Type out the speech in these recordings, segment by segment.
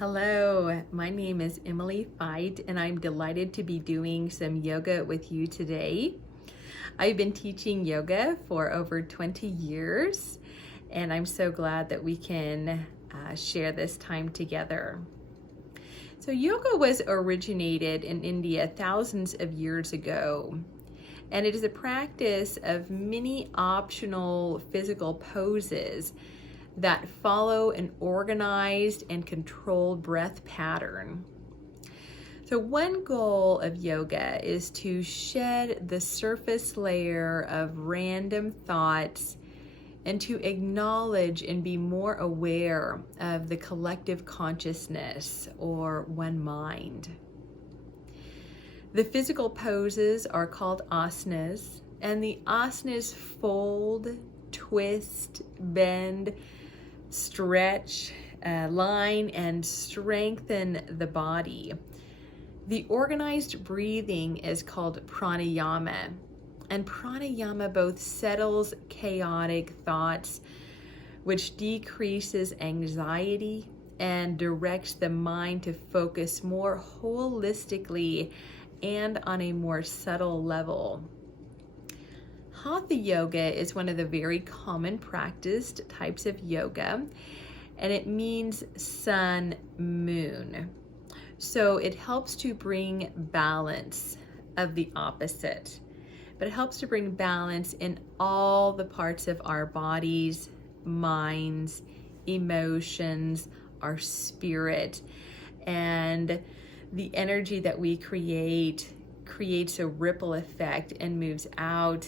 Hello, my name is Emily Fight, and I'm delighted to be doing some yoga with you today. I've been teaching yoga for over 20 years, and I'm so glad that we can share this time together. So yoga was originated in India thousands of years ago, and it is a practice of many optional physical poses that follow an organized and controlled breath pattern. So one goal of yoga is to shed the surface layer of random thoughts and to acknowledge and be more aware of the collective consciousness or one mind. The physical poses are called asanas, and the asanas fold, twist, bend, stretch, line, and strengthen the body. The organized breathing is called pranayama, and pranayama both settles chaotic thoughts, which decreases anxiety and directs the mind to focus more holistically and on a more subtle level. Hatha yoga is one of the very common practiced types of yoga, and it means sun, moon. So it helps to bring balance of the opposite, but it helps to bring balance in all the parts of our bodies, minds, emotions, our spirit, and the energy that we creates a ripple effect and moves out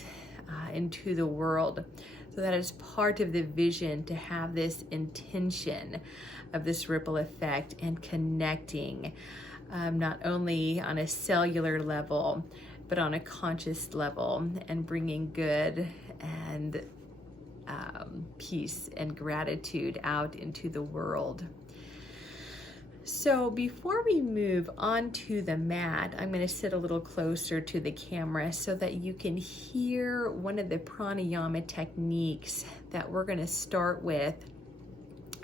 into the world. So that is part of the vision, to have this intention of this ripple effect and connecting not only on a cellular level, but on a conscious level, and bringing good and peace and gratitude out into the world. So before we move onto the mat, I'm going to sit a little closer to the camera so that you can hear one of the pranayama techniques that we're going to start with.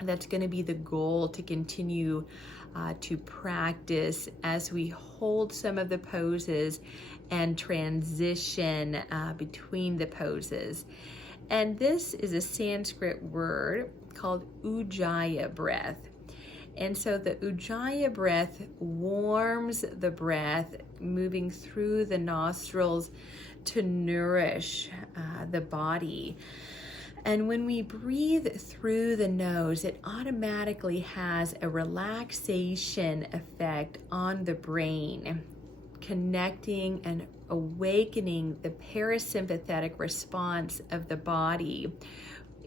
That's going to be the goal to continue to practice as we hold some of the poses and transition between the poses. And this is a Sanskrit word called ujjayi breath. And so the ujjayi breath warms the breath, moving through the nostrils to nourish the body. And when we breathe through the nose, it automatically has a relaxation effect on the brain, connecting and awakening the parasympathetic response of the body,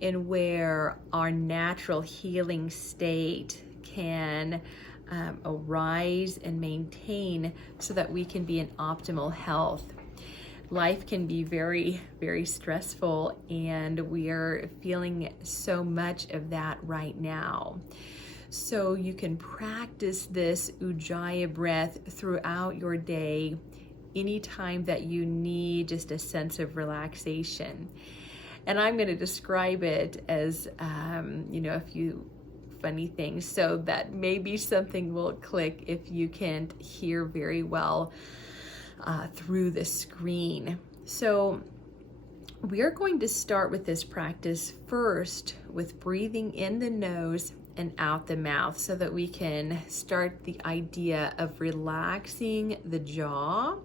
in where our natural healing state can arise and maintain, so that we can be in optimal health. Life can be very, very stressful, and we are feeling so much of that right now. So you can practice this ujjayi breath throughout your day, anytime that you need just a sense of relaxation. And I'm going to describe it as, a few funny things, so that maybe something will click if you can't hear very well through the screen. So we are going to start with this practice first with breathing in the nose and out the mouth, so that we can start the idea of relaxing the jaw,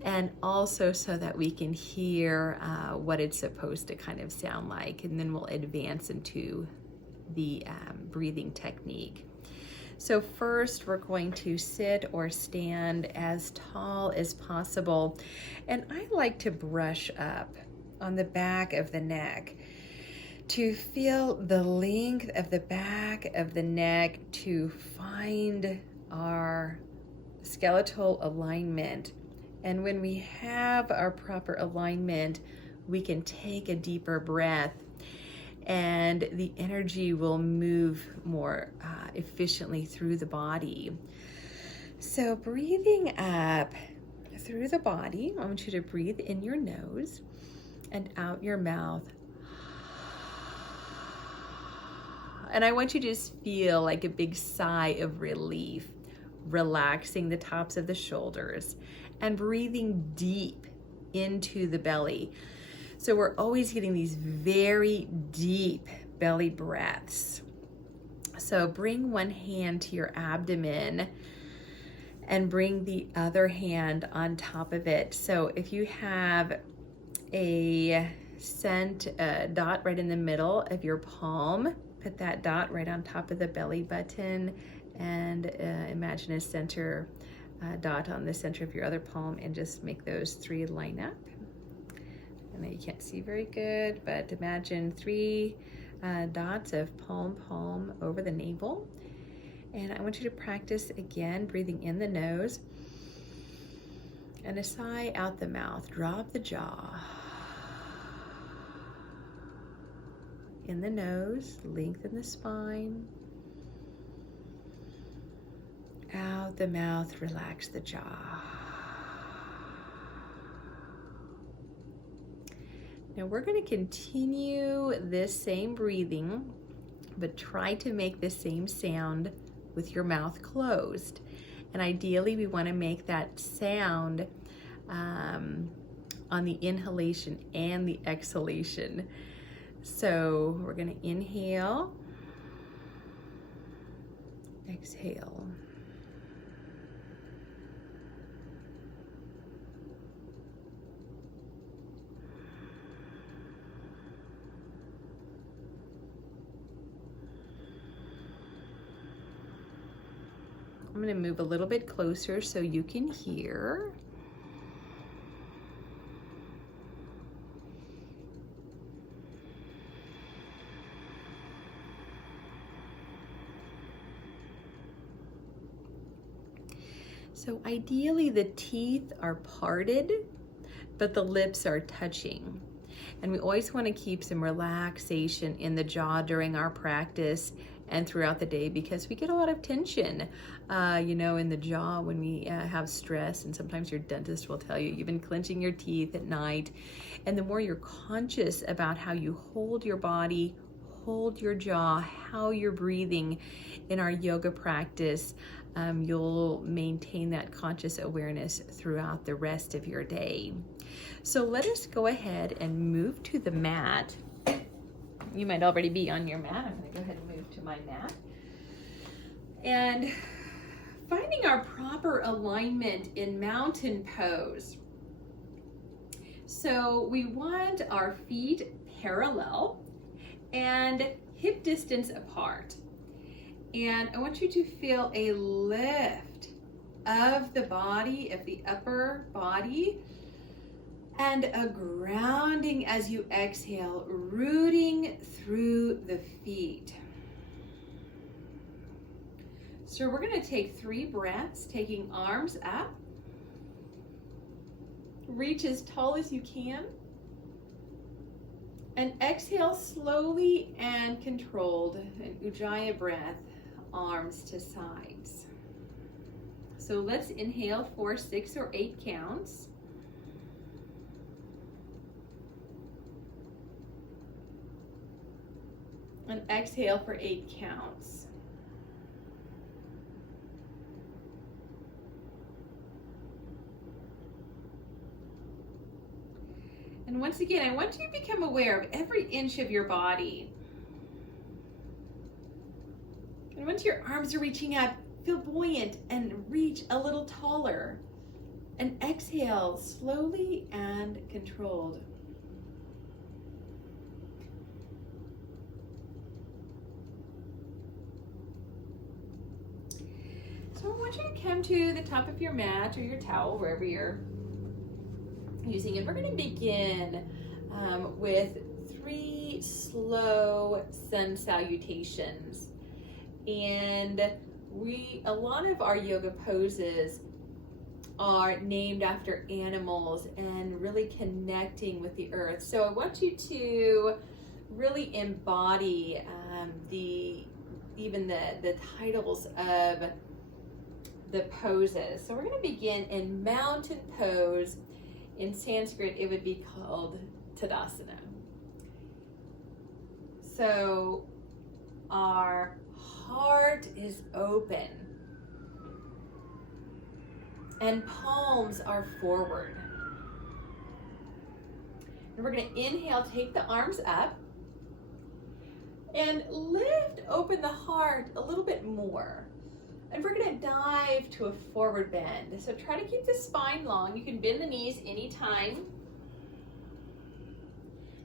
and also so that we can hear what it's supposed to kind of sound like, and then we'll advance into the breathing technique. So first, we're going to sit or stand as tall as possible, and I like to brush up on the back of the neck to feel the length of the back of the neck, to find our skeletal alignment. And when we have our proper alignment, we can take a deeper breath, and the energy will move more efficiently through the body. So breathing up through the body, I want you to breathe in your nose and out your mouth. And I want you to just feel like a big sigh of relief, relaxing the tops of the shoulders and breathing deep into the belly. So we're always getting these very deep belly breaths. So bring one hand to your abdomen and bring the other hand on top of it. So if you have a dot right in the middle of your palm, put that dot right on top of the belly button, and imagine a center dot on the center of your other palm, and just make those three line up. I know you can't see very good, but imagine three dots of palm over the navel. And I want you to practice again, breathing in the nose and a sigh out the mouth. Drop the jaw. In the nose, lengthen the spine. Out the mouth, relax the jaw. Now we're going to continue this same breathing, but try to make the same sound with your mouth closed. And ideally we want to make that sound on the inhalation and the exhalation. So we're going to inhale, exhale. I'm going to move a little bit closer so you can hear. So ideally the teeth are parted, but the lips are touching. And we always want to keep some relaxation in the jaw during our practice and throughout the day, because we get a lot of tension, in the jaw when we have stress. And sometimes your dentist will tell you, you've been clenching your teeth at night. And the more you're conscious about how you hold your body, hold your jaw, how you're breathing in our yoga practice, you'll maintain that conscious awareness throughout the rest of your day. So let us go ahead and move to the mat. You might already be on your mat. I'm going to go ahead and move to my mat. And finding our proper alignment in mountain pose. So we want our feet parallel and hip distance apart. And I want you to feel a lift of the body, of the upper body, and a grounding as you exhale, rooting through the feet. So we're going to take 3 breaths, taking arms up. Reach as tall as you can. And exhale slowly and controlled, an Ujjayi breath, arms to sides. So let's inhale for 6 or 8 counts. And exhale for 8 counts. And once again, I want you to become aware of every inch of your body. And once your arms are reaching up, feel buoyant and reach a little taller. And exhale slowly and controlled. So I want you to come to the top of your mat or your towel, wherever you're using it. We're going to begin with 3 slow sun salutations. And a lot of our yoga poses are named after animals and really connecting with the earth. So I want you to really embody even the titles of the poses. So we're going to begin in mountain pose. In Sanskrit, it would be called Tadasana. So our heart is open and palms are forward. And we're going to inhale, take the arms up and lift open the heart a little bit more. And we're going to dive to a forward bend. So try to keep the spine long. You can bend the knees anytime.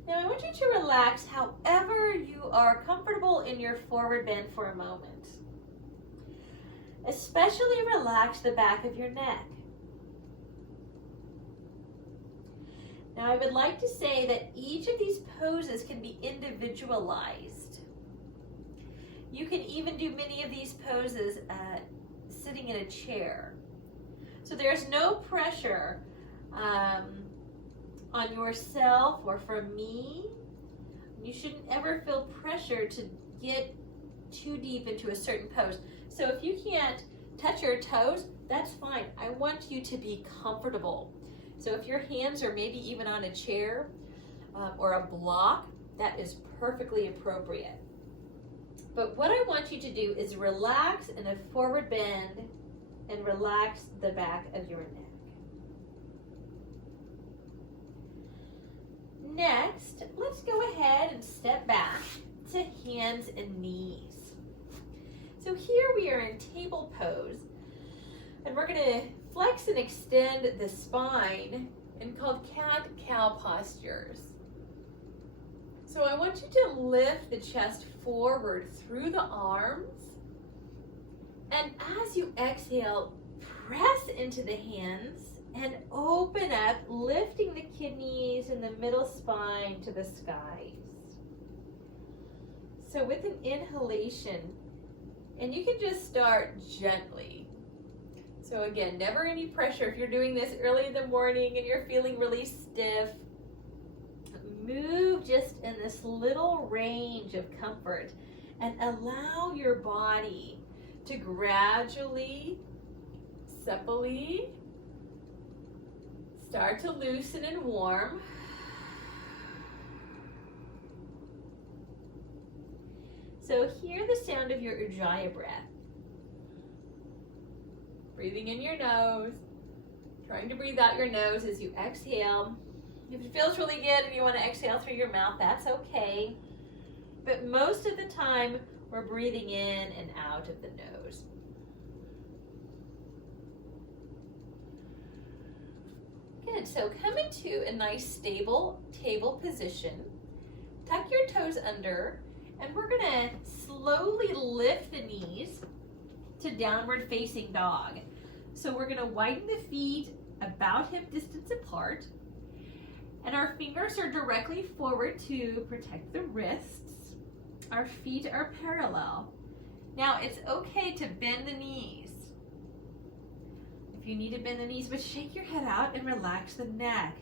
Now I want you to relax however you are comfortable in your forward bend for a moment. Especially relax the back of your neck. Now I would like to say that each of these poses can be individualized. You can even do many of these poses sitting in a chair. So there's no pressure on yourself or for me. You shouldn't ever feel pressure to get too deep into a certain pose. So if you can't touch your toes, that's fine. I want you to be comfortable. So if your hands are maybe even on a chair or a block, that is perfectly appropriate. But what I want you to do is relax in a forward bend and relax the back of your neck. Next, let's go ahead and step back to hands and knees. So here we are in table pose, and we're going to flex and extend the spine in called cat-cow postures. So I want you to lift the chest forward through the arms, and as you exhale, press into the hands and open up, lifting the kidneys and the middle spine to the skies. So with an inhalation, and you can just start gently. So again, never any pressure. If you're doing this early in the morning and you're feeling really stiff, move just in this little range of comfort and allow your body to gradually, supplely start to loosen and warm. So hear the sound of your Ujjayi breath. Breathing in your nose, trying to breathe out your nose as you exhale. If it feels really good and you want to exhale through your mouth, that's okay. But most of the time, we're breathing in and out of the nose. Good, so come into a nice stable table position. Tuck your toes under, and we're gonna slowly lift the knees to downward facing dog. So we're gonna widen the feet about hip distance apart, and our fingers are directly forward to protect the wrists. Our feet are parallel. Now it's okay to bend the knees. If you need to bend the knees, but shake your head out and relax the neck.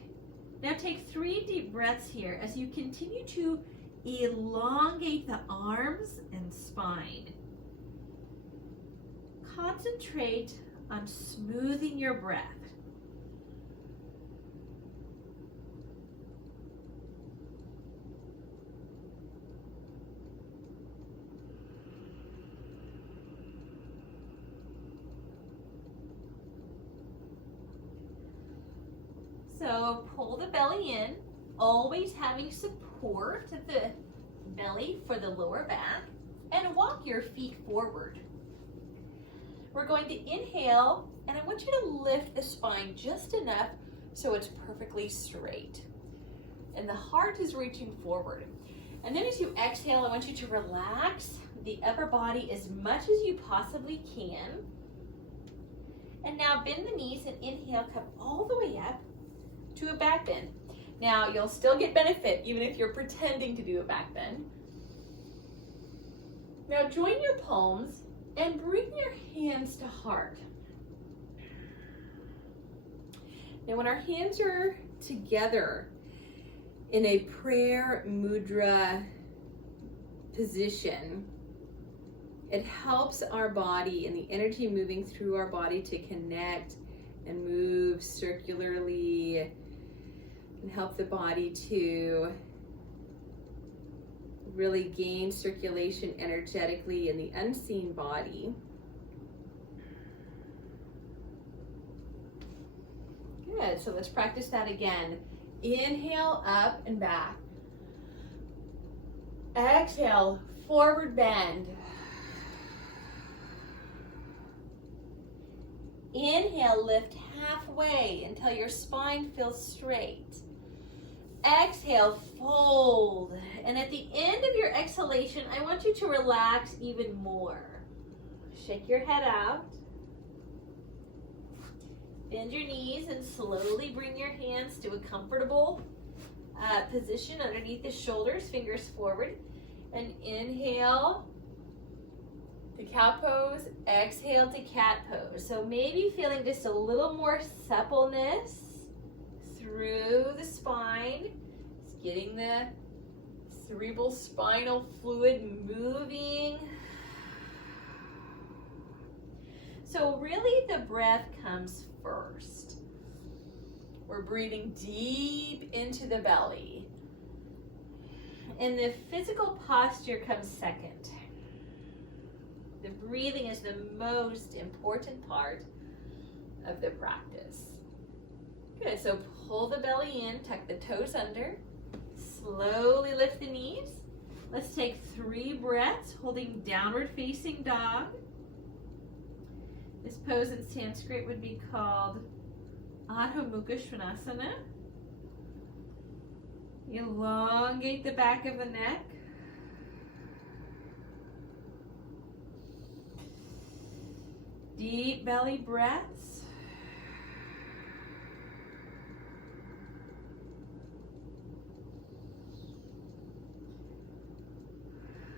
Now take 3 deep breaths here as you continue to elongate the arms and spine. Concentrate on smoothing your breath. So pull the belly in, always having support at the belly for the lower back, and walk your feet forward. We're going to inhale, and I want you to lift the spine just enough so it's perfectly straight. And the heart is reaching forward. And then as you exhale, I want you to relax the upper body as much as you possibly can. And now bend the knees and inhale, come all the way up to a back bend. Now you'll still get benefit even if you're pretending to do a back bend. Now join your palms and bring your hands to heart. Now when our hands are together in a prayer mudra position, it helps our body and the energy moving through our body to connect and move circularly and help the body to really gain circulation energetically in the unseen body. Good, so let's practice that again. Inhale, up and back. Exhale, forward bend. Inhale, lift halfway until your spine feels straight. Exhale, fold. And at the end of your exhalation, I want you to relax even more. Shake your head out. Bend your knees and slowly bring your hands to a comfortable position underneath the shoulders, fingers forward. And inhale to cow pose, exhale to cat pose. So maybe feeling just a little more suppleness through the spine. It's getting the cerebral spinal fluid moving. So really the breath comes first. We're breathing deep into the belly. And the physical posture comes second. The breathing is the most important part of the practice. Good, so pull the belly in, tuck the toes under, slowly lift the knees. Let's take 3 breaths, holding downward facing dog. This pose in Sanskrit would be called Adho Mukha Svanasana. Elongate the back of the neck. Deep belly breaths.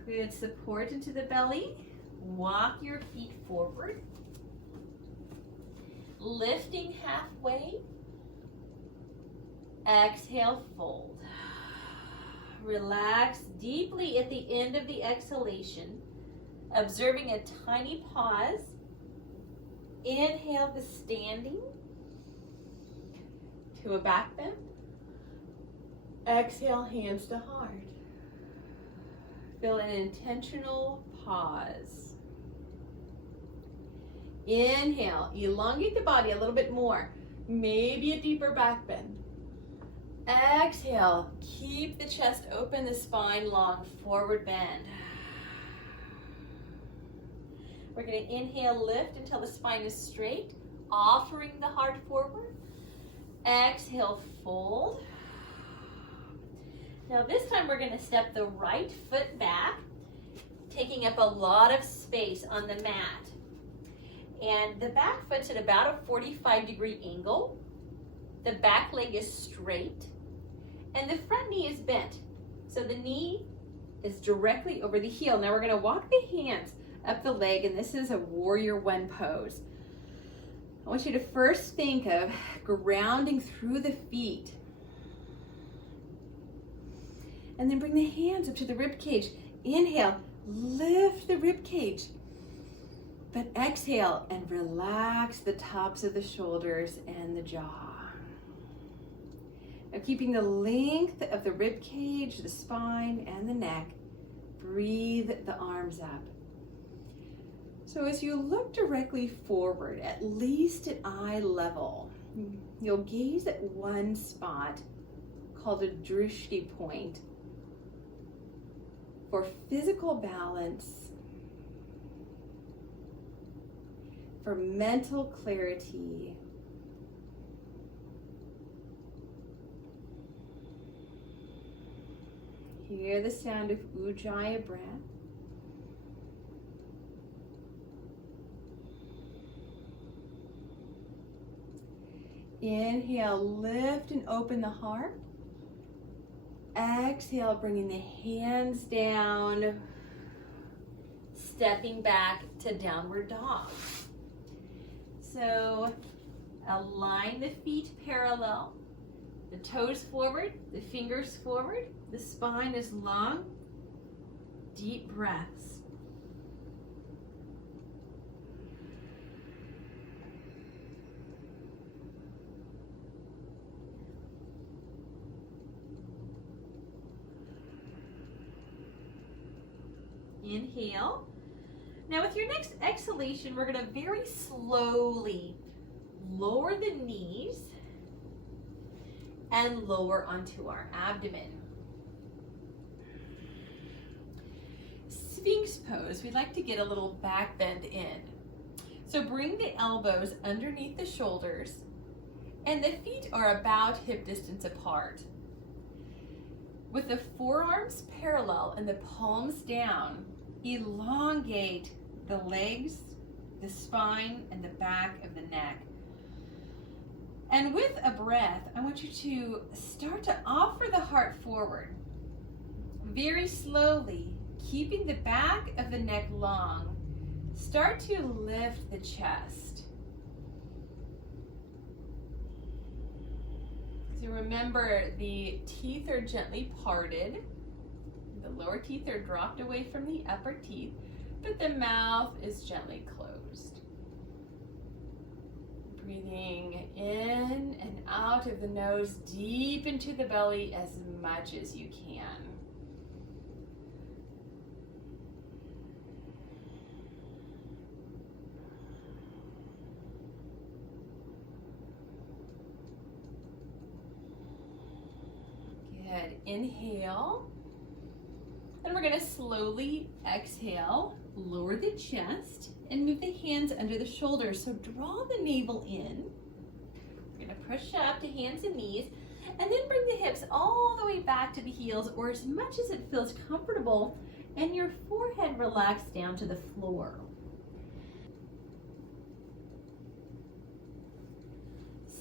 Good, support into the belly. Walk your feet forward. Lifting halfway. Exhale, fold. Relax deeply at the end of the exhalation, observing a tiny pause. Inhale to standing, to a back bend. Exhale, hands to heart. Feel an intentional pause. Inhale, elongate the body a little bit more. Maybe a deeper back bend. Exhale, keep the chest open, the spine long, forward bend. We're going to inhale, lift until the spine is straight, offering the heart forward. Exhale, fold. Now this time we're going to step the right foot back, taking up a lot of space on the mat. And the back foot's at about a 45-degree angle. The back leg is straight, and the front knee is bent. So the knee is directly over the heel. Now we're going to walk the hands up the leg, and this is a warrior one pose. I want you to first think of grounding through the feet. And then bring the hands up to the rib cage. Inhale, lift the rib cage. But exhale and relax the tops of the shoulders and the jaw. Now keeping the length of the rib cage, the spine, and the neck, breathe the arms up. So as you look directly forward, at least at eye level, you'll gaze at one spot called a drishti point for physical balance, for mental clarity, hear the sound of Ujjayi breath. Inhale, lift and open the heart. Exhale, bringing the hands down, stepping back to downward dog. So align the feet parallel, the toes forward, the fingers forward, the spine is long, deep breaths. inhale. Now with your next exhalation, we're going to very slowly lower the knees and lower onto our abdomen. Sphinx pose, we'd like to get a little back bend in. So bring the elbows underneath the shoulders and the feet are about hip distance apart. With the forearms parallel and the palms down, elongate the legs, the spine, and the back of the neck. And with a breath, I want you to start to offer the heart forward. Very slowly, keeping the back of the neck long, start to lift the chest. So remember, the teeth are gently parted. The lower teeth are dropped away from the upper teeth, but the mouth is gently closed. Breathing in and out of the nose, deep into the belly as much as you can. Good. Inhale. And we're going to slowly exhale, lower the chest, and move the hands under the shoulders. So draw the navel in. We're going to push up to hands and knees, and then bring the hips all the way back to the heels, or as much as it feels comfortable, and your forehead relaxed down to the floor.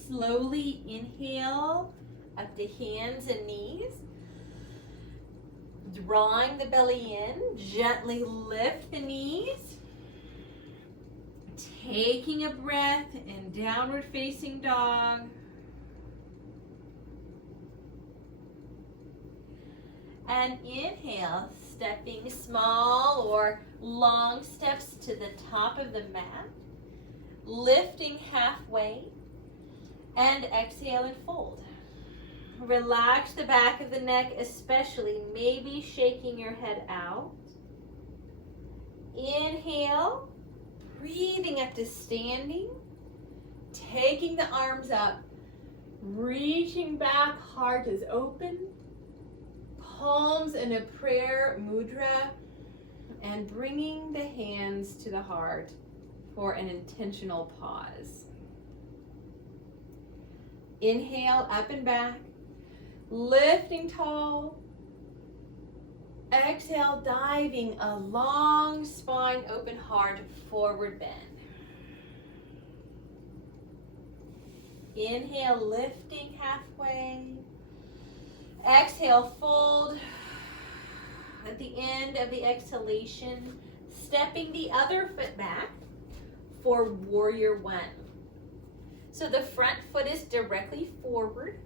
Slowly inhale up to hands and knees. Drawing the belly in, gently lift the knees. Taking a breath in downward facing dog. And inhale, stepping small or long steps to the top of the mat. Lifting halfway. And exhale and fold. Relax the back of the neck, especially, maybe shaking your head out. Inhale, breathing up to standing, taking the arms up, reaching back, heart is open, palms in a prayer mudra, and bringing the hands to the heart for an intentional pause. Inhale, up and back. Lifting tall. Exhale, diving a long spine, open heart, forward bend. Inhale, lifting halfway. Exhale, fold. At the end of the exhalation, stepping the other foot back for warrior one. So the front foot is directly forward.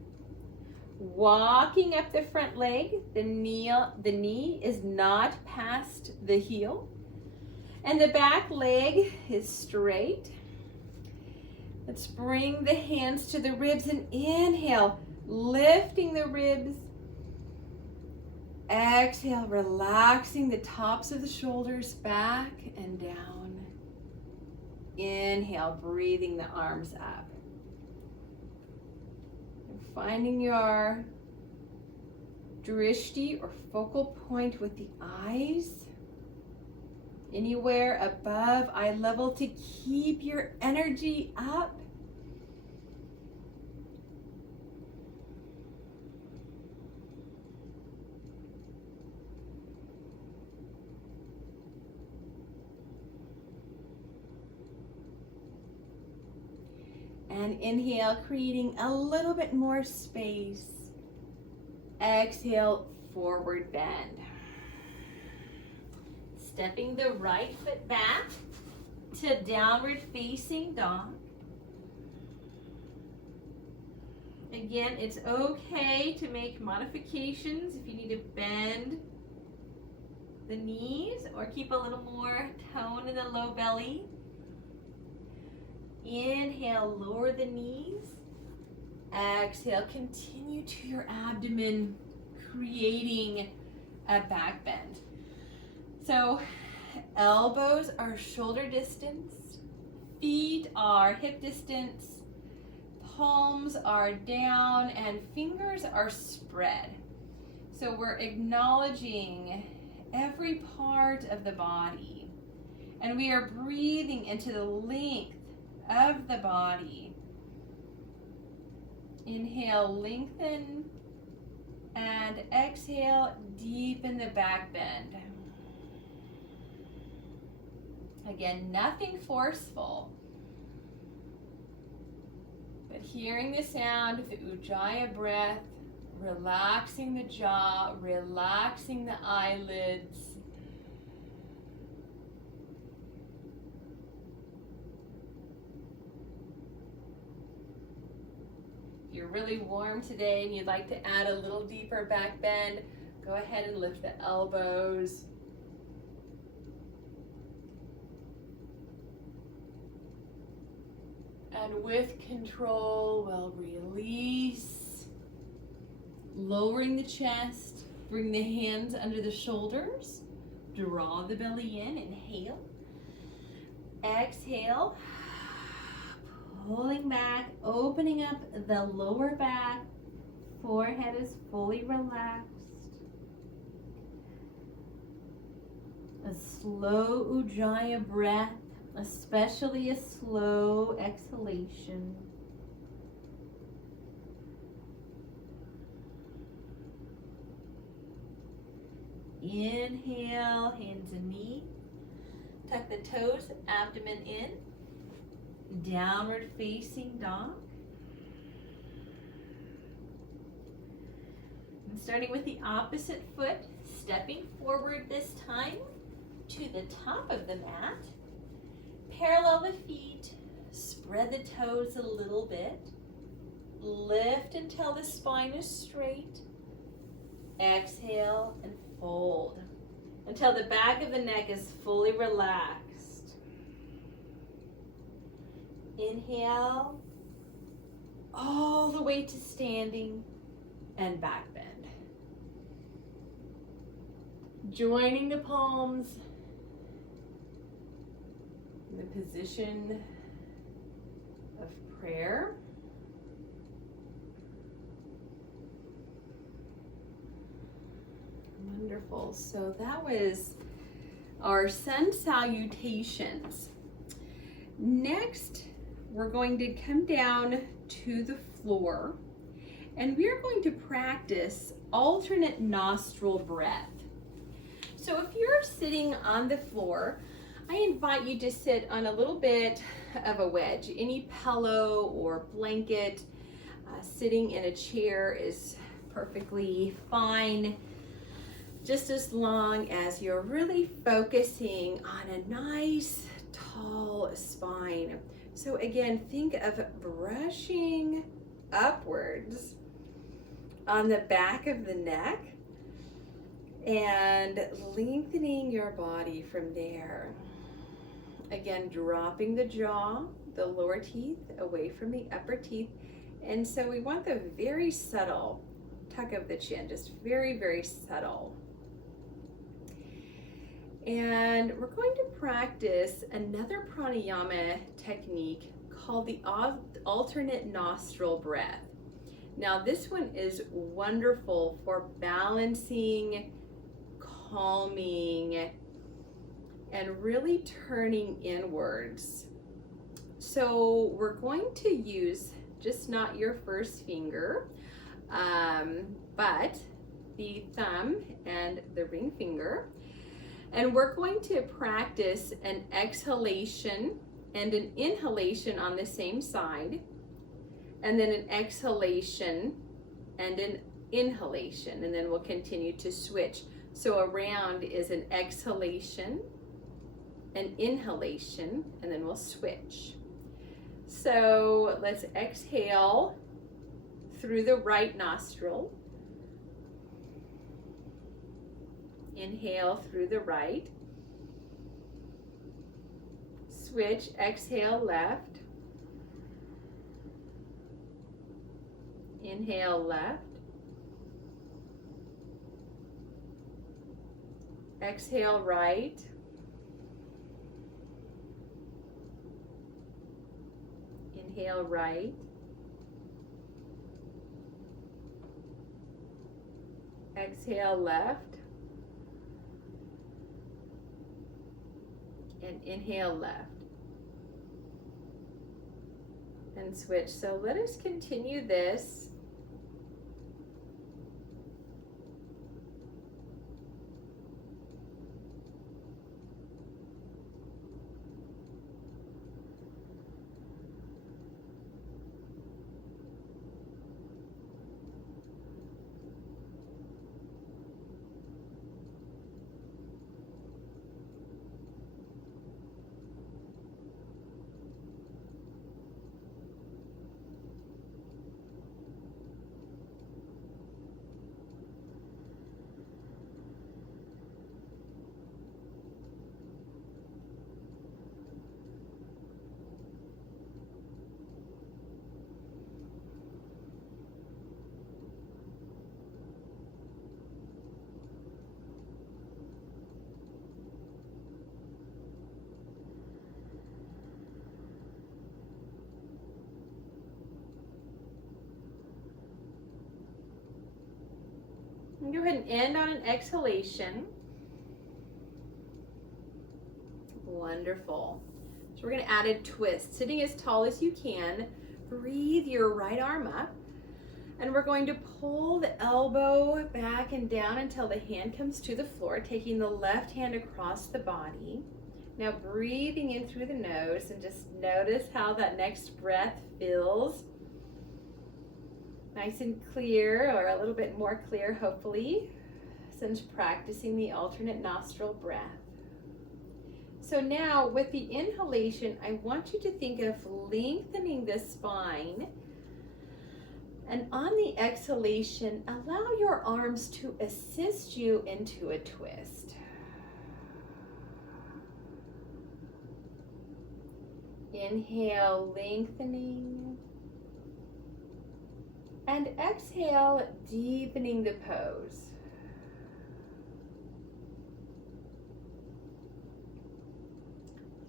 Walking up the front leg, the knee is not past the heel, and the back leg is straight. Let's bring the hands to the ribs and inhale, lifting the ribs. Exhale, relaxing the tops of the shoulders back and down. Inhale, breathing the arms up. Finding your drishti or focal point with the eyes, anywhere above eye level to keep your energy up. And inhale, creating a little bit more space. Exhale, forward bend. Stepping the right foot back to downward facing dog. Again, it's okay to make modifications if you need to bend the knees or keep a little more tone in the low belly. Inhale, lower the knees. Exhale, continue to your abdomen, creating a back bend. So Elbows are shoulder distance. Feet are hip distance. Palms are down and fingers are spread. So we're acknowledging every part of the body. And we are breathing into the length of the body. Inhale, lengthen, and exhale, deepen the back bend. Again, nothing forceful, but hearing the sound of the Ujjayi breath, relaxing the jaw, relaxing the eyelids. If you're really warm today and you'd like to add a little deeper back bend, go ahead and lift the elbows. And with control, we'll release, lowering the chest, bring the hands under the shoulders, draw the belly in, inhale, exhale, pulling back, opening up the lower back, forehead is fully relaxed. A slow Ujjayi breath, especially a slow exhalation. Inhale, hands and knee. Tuck the toes, abdomen in. Downward facing dog. And starting with the opposite foot, stepping forward this time to the top of the mat. Parallel the feet, spread the toes a little bit. Lift until the spine is straight. Exhale and fold until the back of the neck is fully relaxed. Inhale, all the way to standing and back bend. Joining the palms in the position of prayer. Wonderful. So that was our sun salutations. Next, we're going to come down to the floor and we're going to practice alternate nostril breath. So if you're sitting on the floor, I invite you to sit on a little bit of a wedge. Any pillow or blanket, sitting in a chair is perfectly fine, just as long as you're really focusing on a nice, tall spine. So again, think of brushing upwards on the back of the neck and lengthening your body from there. Again, dropping the jaw, the lower teeth away from the upper teeth. And so we want the very subtle tuck of the chin, just very, very subtle. And we're going to practice another pranayama technique called the alternate nostril breath. Now this one is wonderful for balancing, calming, and really turning inwards. So we're going to use just not your first finger, but the thumb and the ring finger. And we're going to practice an exhalation and an inhalation on the same side, and then an exhalation and an inhalation, and then we'll continue to switch. So a round is an exhalation, an inhalation, and then we'll switch. So let's exhale through the right nostril. Inhale through the right. Switch, exhale left. Inhale left. Exhale right. Inhale right. Exhale left. And inhale left. And switch. So let us continue this. And go ahead and end on an exhalation. Wonderful. So we're going to add a twist. Sitting as tall as you can, breathe your right arm up. And we're going to pull the elbow back and down until the hand comes to the floor, taking the left hand across the body. Now breathing in through the nose, and just notice how that next breath feels. Nice and clear, or a little bit more clear, hopefully, since practicing the alternate nostril breath. So now with the inhalation, I want you to think of lengthening the spine. And on the exhalation, allow your arms to assist you into a twist. Inhale, lengthening. And exhale, deepening the pose.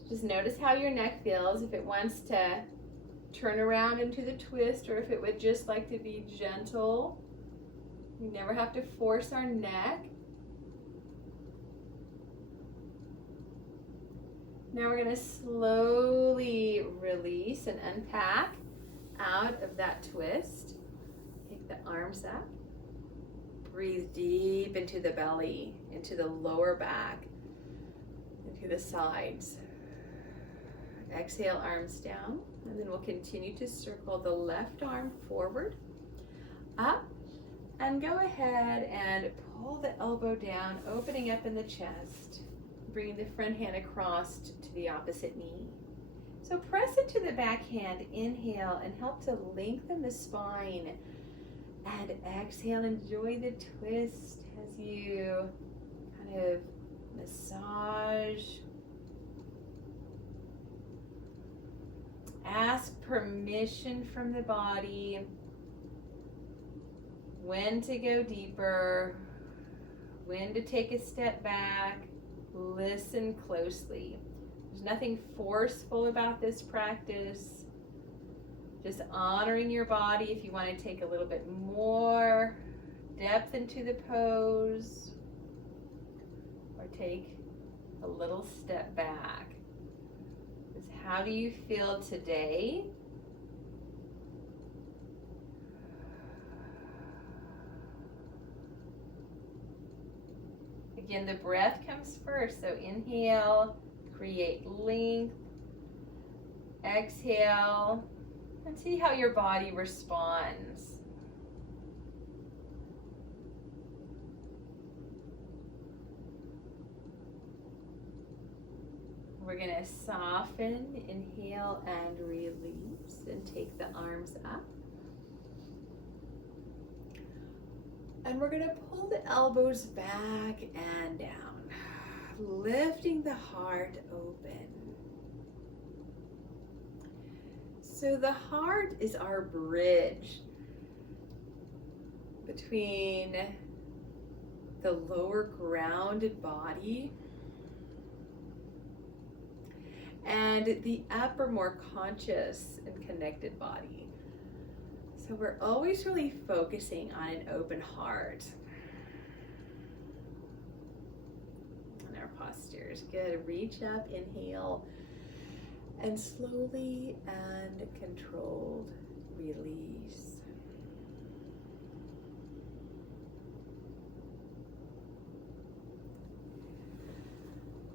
Just notice how your neck feels, if it wants to turn around into the twist, or if it would just like to be gentle. We never have to force our neck. Now we're going to slowly release and unpack out of that twist. Take the arms up. Breathe deep into the belly, into the lower back, into the sides. Exhale, arms down, and then we'll continue to circle the left arm forward, up, and go ahead and pull the elbow down, opening up in the chest, bringing the front hand across to the opposite knee. So press into the back hand, inhale, and help to lengthen the spine. And exhale, enjoy the twist as you kind of massage. Ask permission from the body when to go deeper, when to take a step back. Listen closely. There's nothing forceful about this practice. Just honoring your body if you want to take a little bit more depth into the pose, or take a little step back. How do you feel today? Again, the breath comes first. So inhale, create length. Exhale, and see how your body responds. We're going to soften, inhale and release, and take the arms up. And we're going to pull the elbows back and down, lifting the heart open. So the heart is our bridge between the lower grounded body and the upper, more conscious and connected body. So we're always really focusing on an open heart. And our postures. Good. Reach up, inhale, and slowly and controlled release.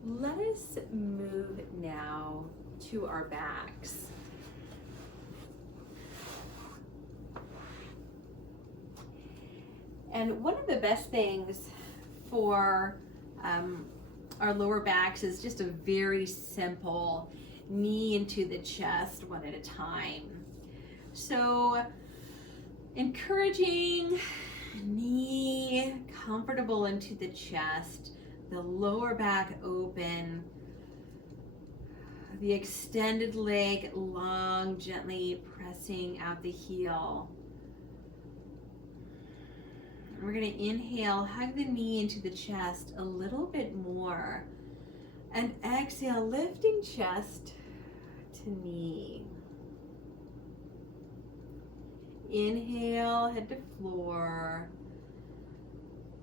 Let us move now to our backs. And one of the best things for our lower backs is just a very simple knee into the chest, one at a time. So encouraging knee comfortable into the chest, the lower back open, the extended leg long, gently pressing out the heel. We're going to inhale, hug the knee into the chest a little bit more, and exhale, lifting chest to knee. Inhale, head to floor,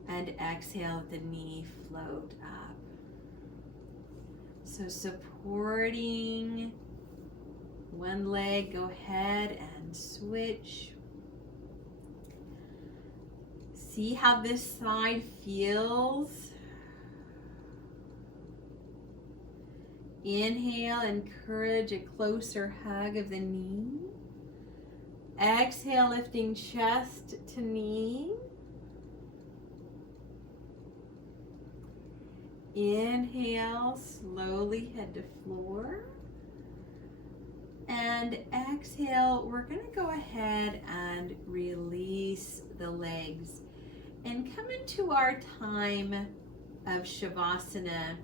and exhale, the knee float up. So supporting one leg, go ahead and switch. See how this side feels. Inhale, encourage a closer hug of the knee. Exhale, lifting chest to knee. Inhale, slowly head to floor. And exhale, we're going to go ahead and release the legs and come into our time of Shavasana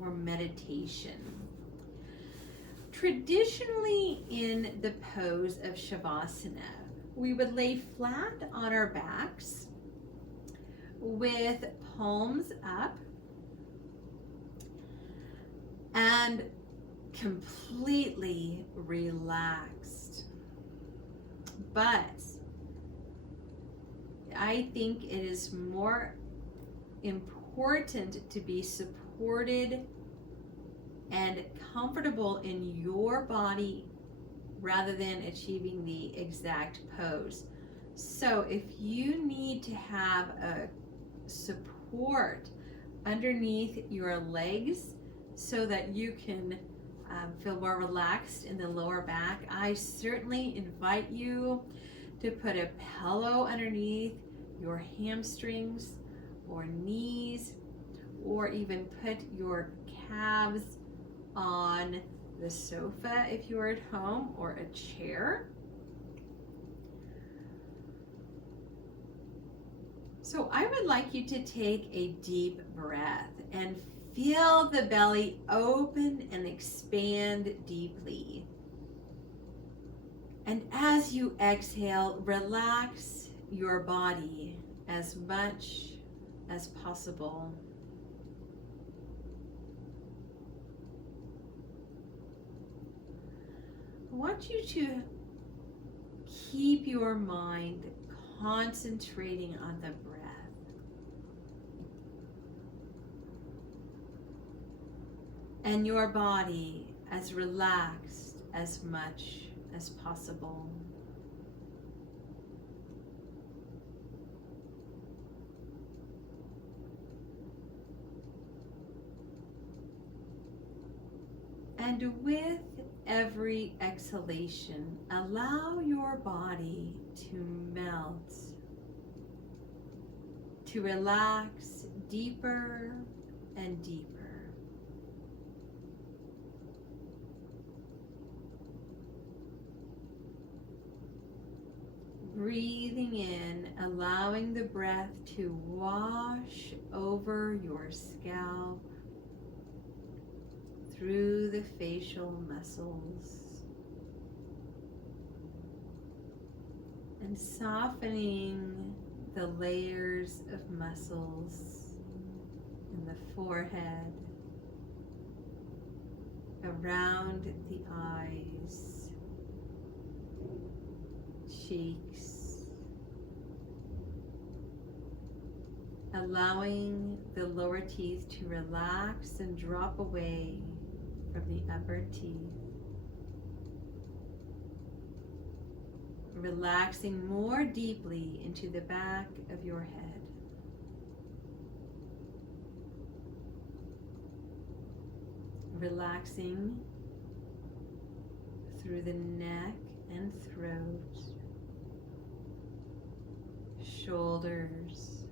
or meditation. Traditionally, in the pose of Shavasana, we would lay flat on our backs with palms up and completely relaxed. But I think it is more important to be supported and comfortable in your body rather than achieving the exact pose. So if you need to have a support underneath your legs so that you can feel more relaxed in the lower back, I certainly invite you to put a pillow underneath your hamstrings or knees, or even put your calves on the sofa if you're at home, or a chair. So I would like you to take a deep breath and feel the belly open and expand deeply. And as you exhale, relax your body as much as possible. I want you to keep your mind concentrating on the breath. And your body as relaxed as much as possible. And with every exhalation, allow your body to melt, to relax deeper and deeper. Breathing in, allowing the breath to wash over your scalp, through the facial muscles, and softening the layers of muscles in the forehead, around the eyes, cheeks, allowing the lower teeth to relax and drop away from the upper teeth, relaxing more deeply into the back of your head. Relaxing through the neck and throat, shoulders,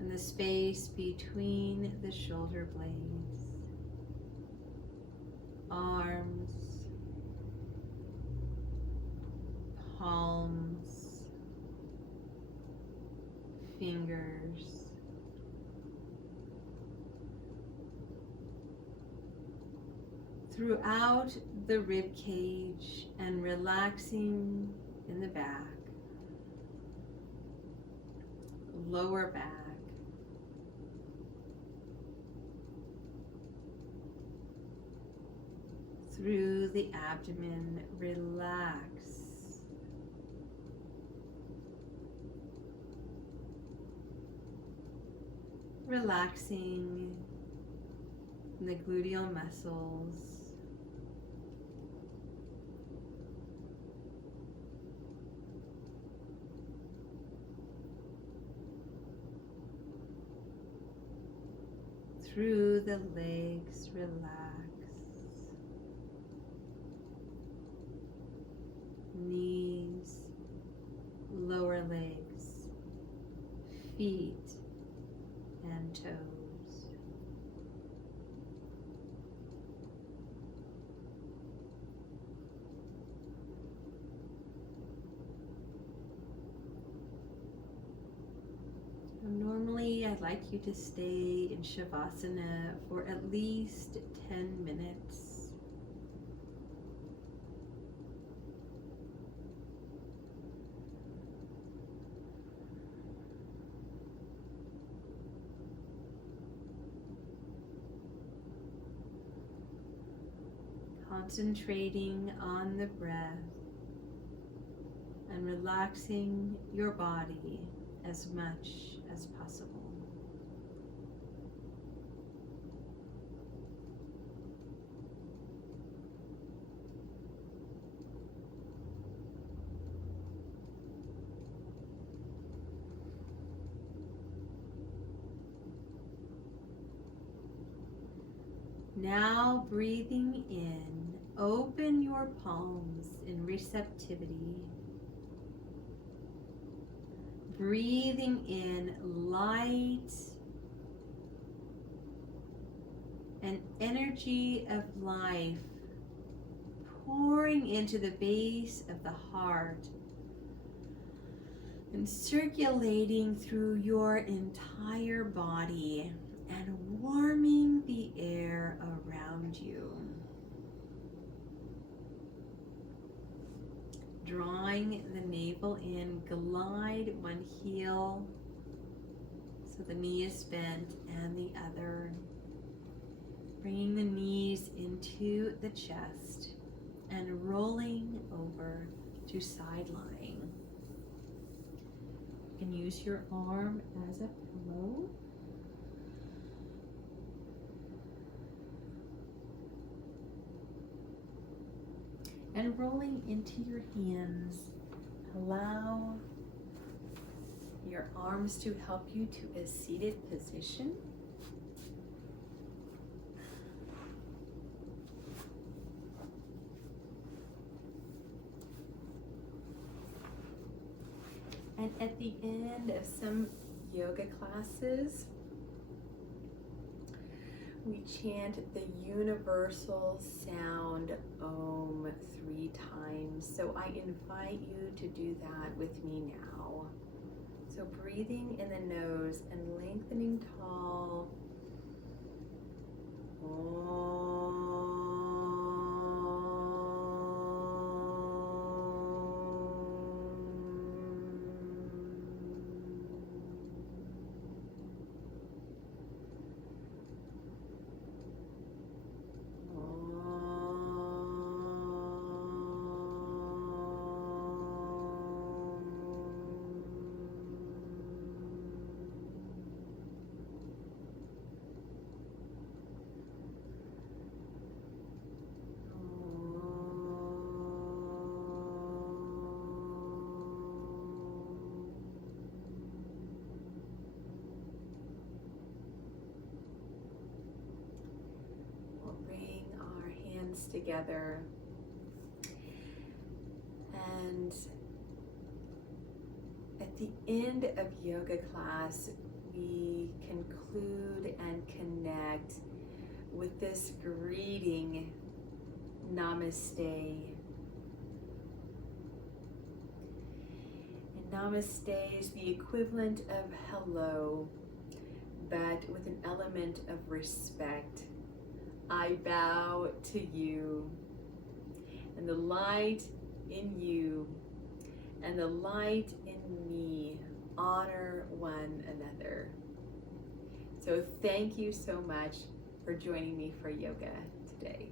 and the space between the shoulder blades, arms, palms, fingers, throughout the rib cage and relaxing in the back, lower back, through the abdomen, relax. Relaxing the gluteal muscles, through the legs, relax, knees, lower legs, feet, and toes. Normally, I'd like you to stay in Shavasana for at least 10 minutes. Concentrating on the breath and relaxing your body as much as possible. Now breathing in, open your palms in receptivity. Breathing in light and energy of life pouring into the base of the heart and circulating through your entire body and warming the air around you. Drawing the navel in, glide one heel so the knee is bent and the other. Bringing the knees into the chest and rolling over to side lying. You can use your arm as a pillow. And rolling into your hands, allow your arms to help you to a seated position. And at the end of some yoga classes, we chant the universal sound Om 3 times. So I invite you to do that with me now. So breathing in the nose and lengthening tall. Om. together. And at the end of yoga class, we conclude and connect with this greeting, Namaste. And Namaste is the equivalent of hello, but with an element of respect. I bow to you, and the light in you and the light in me honor one another. So thank you so much for joining me for yoga today.